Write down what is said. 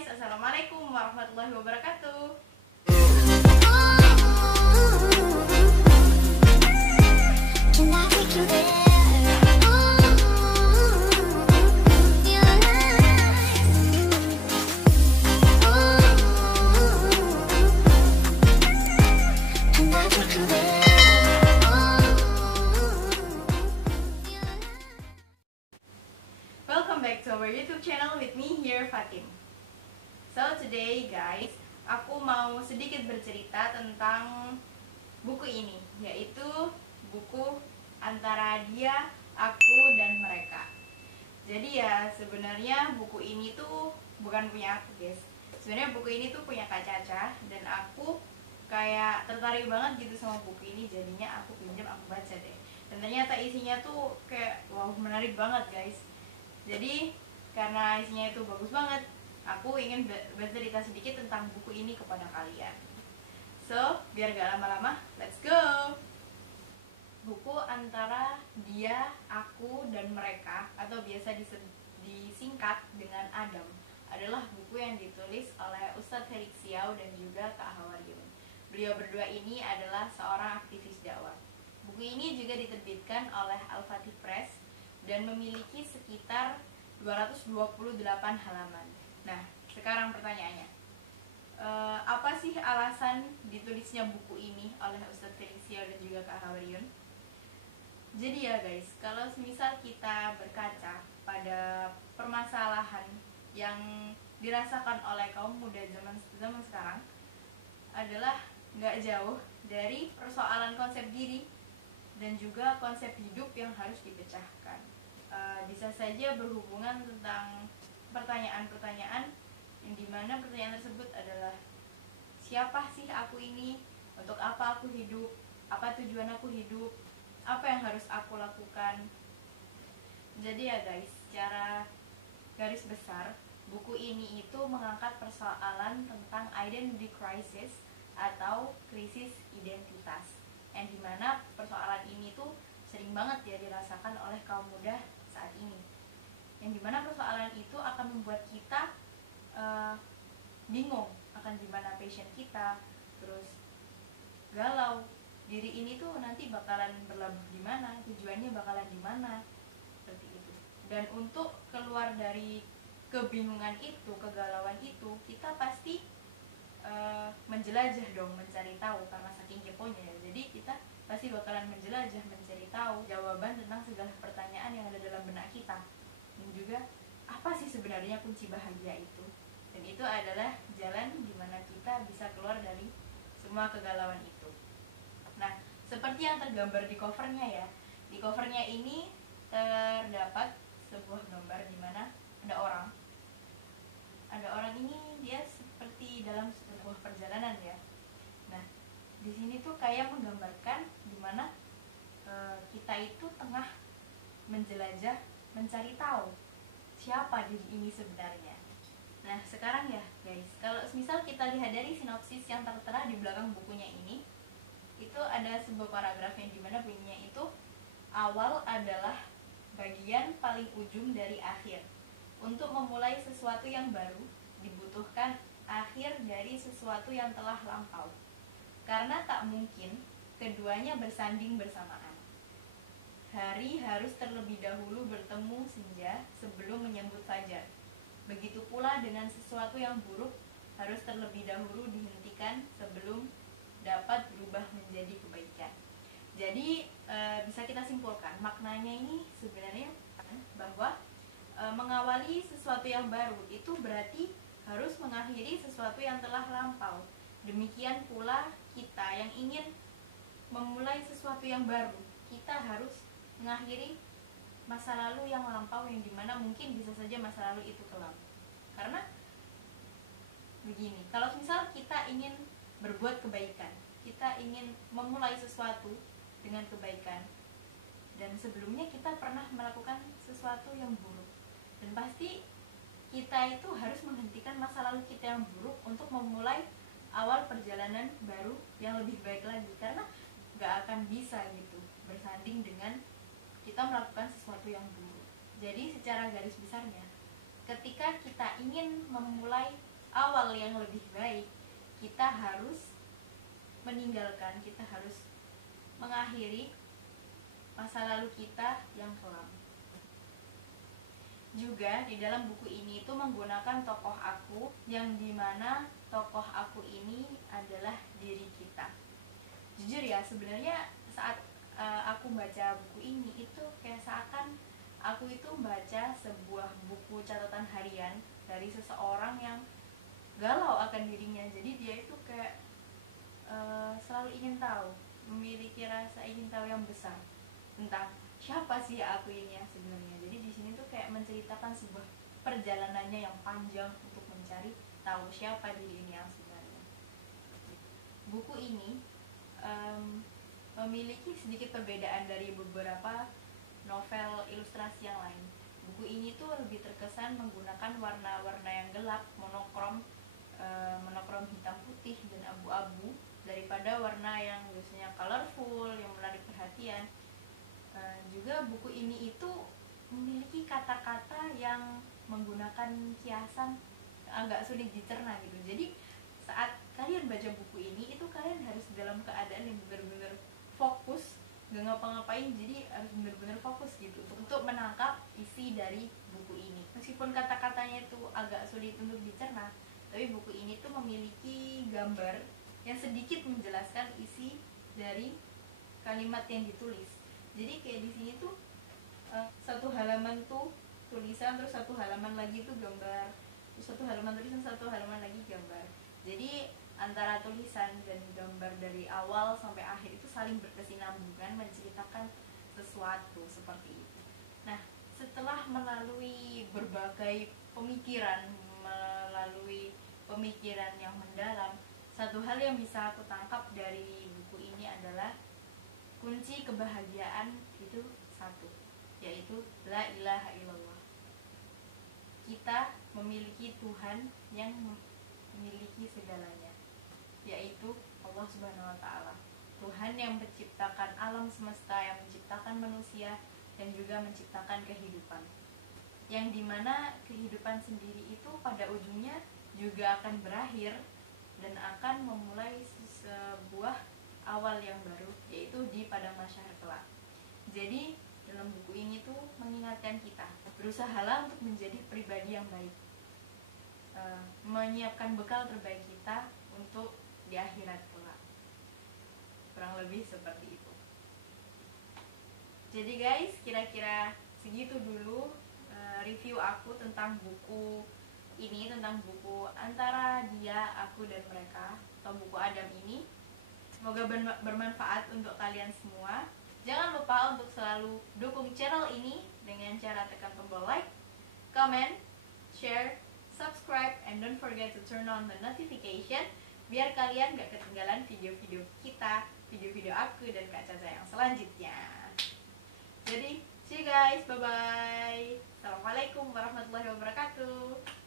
guys, assalamualaikum warahmatullahi wabarakatuh. Welcome back to our YouTube channel with me here, Fatim. So today guys, aku mau sedikit bercerita tentang buku ini, yaitu buku Antara Dia, Aku, dan Mereka. Jadi ya sebenarnya buku ini tuh bukan punya aku guys. Sebenarnya buku ini tuh punya Kak Caca, dan aku kayak tertarik banget gitu sama buku ini. Jadinya aku pinjam, aku baca deh. Dan ternyata isinya tuh kayak wow, menarik banget guys. Jadi karena isinya itu bagus banget, aku ingin bercerita sedikit tentang buku ini kepada kalian. So, biar gak lama-lama, let's go! Buku Antara Dia, Aku, dan Mereka, atau biasa disingkat dengan Adam, adalah buku yang ditulis oleh Ustadz Felix Xiao dan juga Kak Hawaryun. Beliau berdua ini adalah seorang aktivis dakwah. Buku ini juga diterbitkan oleh Al-Fatih Press dan memiliki sekitar 228 halaman. Nah, sekarang pertanyaannya, apa sih alasan ditulisnya buku ini oleh Ustadz Felix Xiao dan juga Kak Hawaryun? Jadi ya guys, kalau misal kita berkaca pada permasalahan yang dirasakan oleh kaum muda zaman sekarang, adalah nggak jauh dari persoalan konsep diri dan juga konsep hidup yang harus dipecahkan. Bisa saja berhubungan tentang pertanyaan-pertanyaan yang dimana pertanyaan tersebut adalah siapa sih aku ini, untuk apa aku hidup, apa tujuan aku hidup, apa yang harus aku lakukan. Jadi ya guys, secara garis besar buku ini itu mengangkat persoalan tentang identity crisis atau krisis identitas, yang dimana persoalan ini tuh sering banget ya dirasakan oleh kaum muda saat ini, yang dimana persoalan itu akan membuat kita bingung akan dimana passion kita, terus galau diri ini tuh nanti bakalan berlabuh di mana, tujuannya bakalan di mana, seperti itu. Dan untuk keluar dari kebingungan itu, kegalauan itu, kita pasti menjelajah dong, mencari tahu, karena saking keponya ya. Jadi kita pasti bakalan menjelajah, mencari tahu jawaban tentang segala pertanyaan yang ada dalam benak kita, dan juga apa sih sebenarnya kunci bahagia itu. Dan itu adalah jalan dimana kita bisa keluar dari semua kegalauan itu. Nah, seperti yang tergambar di covernya ya, di covernya ini terdapat sebuah gambar dimana ada orang ini dia seperti dalam sebuah perjalanan ya. Nah, di sini tuh kayak menggambarkan dimana kita itu tengah menjelajah, mencari tahu siapa diri ini sebenarnya. Nah, sekarang ya guys, kalau misal kita lihat dari sinopsis yang tertera di belakang bukunya ini, itu ada sebuah paragraf yang dimana bunyinya itu, awal adalah bagian paling ujung dari akhir. Untuk memulai sesuatu yang baru, dibutuhkan akhir dari sesuatu yang telah lampau. Karena tak mungkin keduanya bersanding bersamaan. Hari harus terlebih dahulu bertemu senja sebelum menyambut fajar. Begitu pula dengan sesuatu yang buruk harus terlebih dahulu dihentikan sebelum dapat berubah menjadi kebaikan. Jadi bisa kita simpulkan maknanya ini sebenarnya bahwa mengawali sesuatu yang baru itu berarti harus mengakhiri sesuatu yang telah lampau. Demikian pula kita yang ingin memulai sesuatu yang baru, kita harus mengakhiri masa lalu yang lampau, yang dimana mungkin bisa saja masa lalu itu kelam. Karena begini, kalau misal kita ingin berbuat kebaikan, kita ingin memulai sesuatu dengan kebaikan, dan sebelumnya kita pernah melakukan sesuatu yang buruk, dan pasti kita itu harus menghentikan masa lalu kita yang buruk untuk memulai awal perjalanan baru yang lebih baik lagi. Karena gak akan bisa gitu bersanding dengan kita melakukan sesuatu yang buruk. Jadi secara garis besarnya, ketika kita ingin memulai awal yang lebih baik, kita harus meninggalkan, kita harus mengakhiri masa lalu kita yang kelam. Juga di dalam buku ini itu menggunakan tokoh aku, yang dimana tokoh aku ini adalah diri kita. Jujur ya, sebenarnya saat aku baca buku ini itu kayak seakan aku itu baca sebuah buku catatan harian dari seseorang yang galau akan dirinya. Jadi dia itu kayak selalu ingin tahu, memiliki rasa ingin tahu yang besar tentang siapa sih aku ini ya sebenarnya. Jadi di sini tuh kayak menceritakan sebuah perjalanannya yang panjang untuk mencari tahu siapa diri ini yang sebenarnya. Buku ini memiliki sedikit perbedaan dari beberapa novel ilustrasi yang lain. Buku ini tuh lebih terkesan menggunakan warna-warna yang gelap, monokrom hitam putih dan abu-abu, daripada warna yang biasanya colorful yang menarik perhatian. Juga buku ini itu memiliki kata-kata yang menggunakan kiasan agak sulit dicerna gitu. Jadi saat kalian baca buku ini itu kalian harus dalam keadaan yang benar-benar fokus, gak ngapa-ngapain, jadi harus benar-benar fokus gitu untuk menangkap isi dari buku ini. Meskipun kata-katanya itu agak sulit untuk dicerna, tapi buku ini tuh memiliki gambar yang sedikit menjelaskan isi dari kalimat yang ditulis. Jadi kayak di sini tuh satu halaman tuh tulisan, terus satu halaman lagi tuh gambar, terus satu halaman tulisan, satu halaman lagi gambar. Jadi antara tulisan dan gambar dari awal sampai akhir itu saling berkesinambungan, menceritakan sesuatu seperti itu. Nah, setelah melalui berbagai pemikiran, melalui pemikiran yang mendalam, satu hal yang bisa aku tangkap dari buku ini adalah kunci kebahagiaan itu satu, yaitu la ilaha illallah. Kita memiliki Tuhan yang memiliki segalanya, yaitu Allah Subhanahu wa Ta'ala. Tuhan yang menciptakan alam semesta, yang menciptakan manusia, dan juga menciptakan kehidupan, yang dimana kehidupan sendiri itu pada ujungnya juga akan berakhir dan akan memulai sebuah awal yang baru, yaitu di padang mahsyar kelak. Jadi dalam buku ini tuh mengingatkan kita, berusahalah untuk menjadi pribadi yang baik, menyiapkan bekal terbaik kita untuk di akhirat kelak. Kurang lebih seperti itu. Jadi guys, kira-kira segitu dulu review aku tentang buku ini, tentang buku Antara Dia, Aku dan Mereka, atau buku Adam ini. Semoga bermanfaat untuk kalian semua. Jangan lupa untuk selalu dukung channel ini dengan cara tekan tombol like, comment, share, subscribe, and don't forget to turn on the notification biar kalian gak ketinggalan video-video kita, video-video aku dan Kak Caca yang selanjutnya. Jadi, see you guys, bye-bye. Assalamualaikum warahmatullahi wabarakatuh.